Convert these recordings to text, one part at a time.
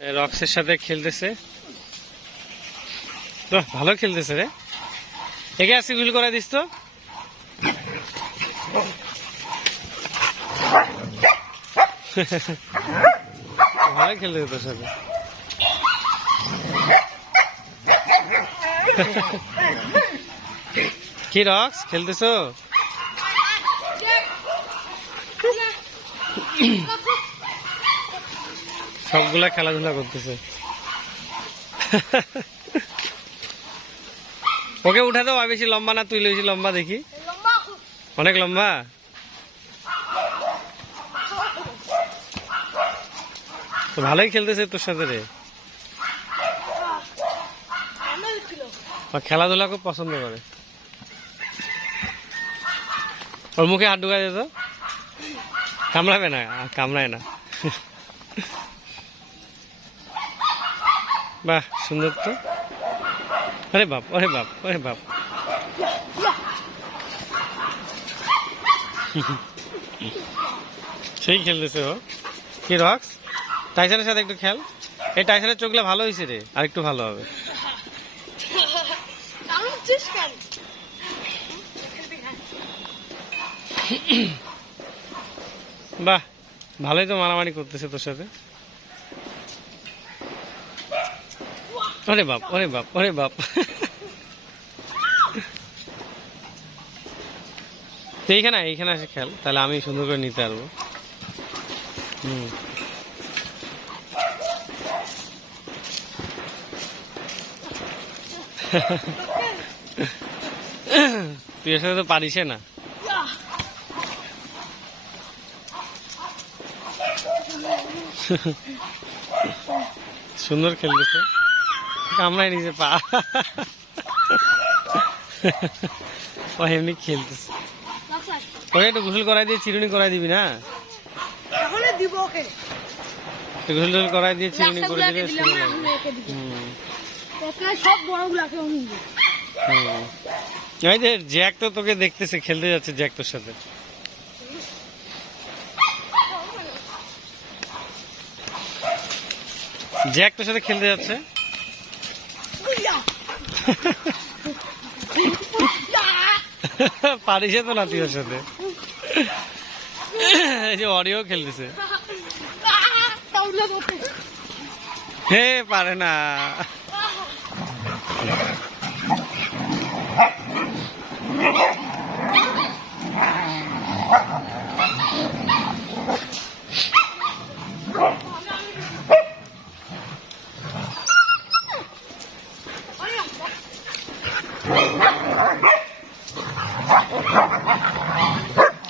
এ, রক্সের সাথে খেলতেছে। বাহ, ভালো খেলতেছে রে। একে আসি গুল করে দিস তো। ভালো খেলতেছে তোর সাথে। কি রক্স খেলতেছো? সবগুলা খেলাধুলা করতেছে। ওকে উঠা দাও বেশি লম্বা না, তুই বেশি লম্বা দেখি। অনেক লম্বা? ভালোই খেলতেছে তোর সাথে রে। খেলাধুলা খুব পছন্দ করে। ওর মুখে হাত ঢুকা যেত কামড়াবে না, কামড়ায় না। বাহ, সুন্দর তো। আরে বাপ আরে বাপ আরে বাপ। সেই খেলতেছে ও। কি রক্স? টাইসানের সাথে একটু খেল। এই টাইসনের চোখলে ভালো হয়েছে রে, আর একটু ভালো হবে। বাহ, ভালোই তো মারামারি করতেছে তোর সাথে। ওরে বাপ ওরে বাপ ওরে বাপ। এইখানে এইখানে আসে খেল, তাহলে আমি সুন্দর করে নিতে পারব। তুই এর সাথে তো পারিস না। সুন্দর খেলতেছে। কামড়ায় নিচে পা। ও এমনি খেলতেছে। ওকে একটু গোসল করাই দিয়ে চিরুনি করাই দিবি না? দিব ওকে। একটু গোসল টোসল করাই দিয়ে চিরুনি করে দিলে। এই যে জ্যাক তো তোকে দেখতেছে খেলতে যাচ্ছে জ্যাক তোর সাথে। জ্যাক তোর সাথে খেলতে যাচ্ছে! পারিস তো নাতি ওর সাথে এই যে অডিও খেলতেছে। হে পারে না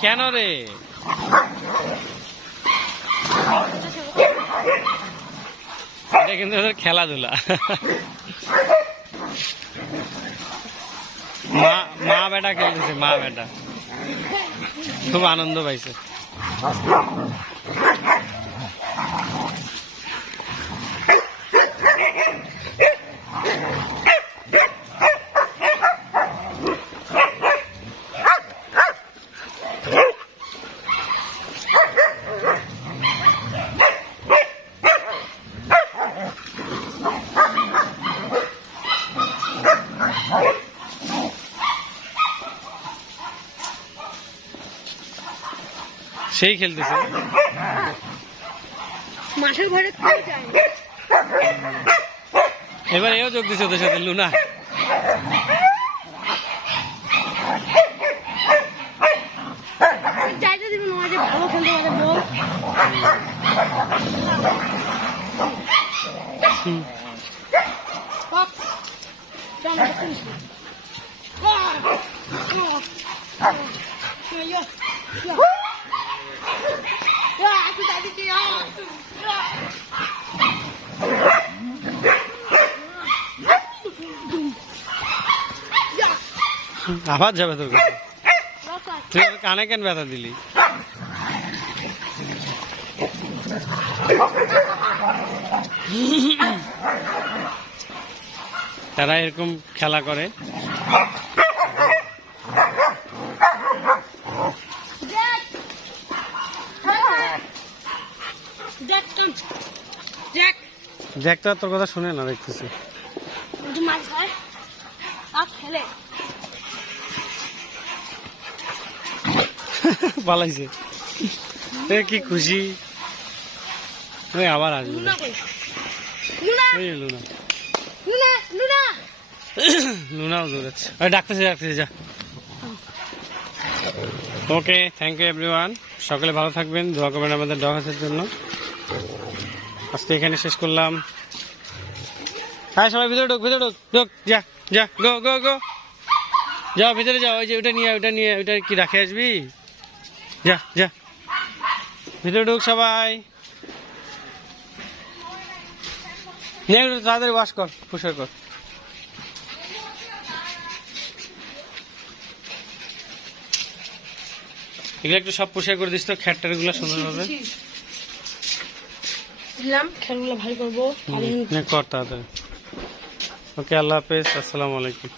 কেন রে? এটা কিন্তু খেলাধুলা। মা মা বেটা খেলতেছে মা বেটা। খুব আনন্দ পাইছে। সেই খেলতেছে। ঘরে এবার এও যোগ দিছে ওদের সাথে লুনা। ভালো আবার যাবে তোর তুই কানে কেন ব্যথা দিলি? তারা এরকম খেলা করে। জ্যাক, দেখ তো আর তোর কথা শুনে না দেখতেছি। পালাইছে। এ কি খুশি। ওই আবার আসবে। লুনা লুনাও দৌড়াচ্ছে। ডাকতেছে ডাকতেছে যা। ওকে থ্যাংক ইউ এভরিওয়ান সকলে ভালো থাকবেন। দোয়া করবেন আমাদের ডগ জন্য। আজকে এখানে শেষ করলাম। হ্যাঁ সবাই ভিতরে ঢোক ভিতরে ঢোক ঢোক, যা যা, গো গো গো। যাও, ভিতরে যাও, ওই যে ওটা নিয়ে ওটা নিয়ে ওটা কি রাখে আসবি? যা যা। ভিতরে ঢোক সবাই। নিয়ে তাড়াতাড়ি ওয়াশ কর পরিষ্কার কর। এগুলো একটু সব পরিষ্কার করে দিস তো খ্যাটটারগুলো সুন্দরভাবে। দিলাম খেলগুলো ভালো করব। নে, কর তাড়াতাড়ি। ওকে আল্লাহ হাফেজ আসসালামু আলাইকুম।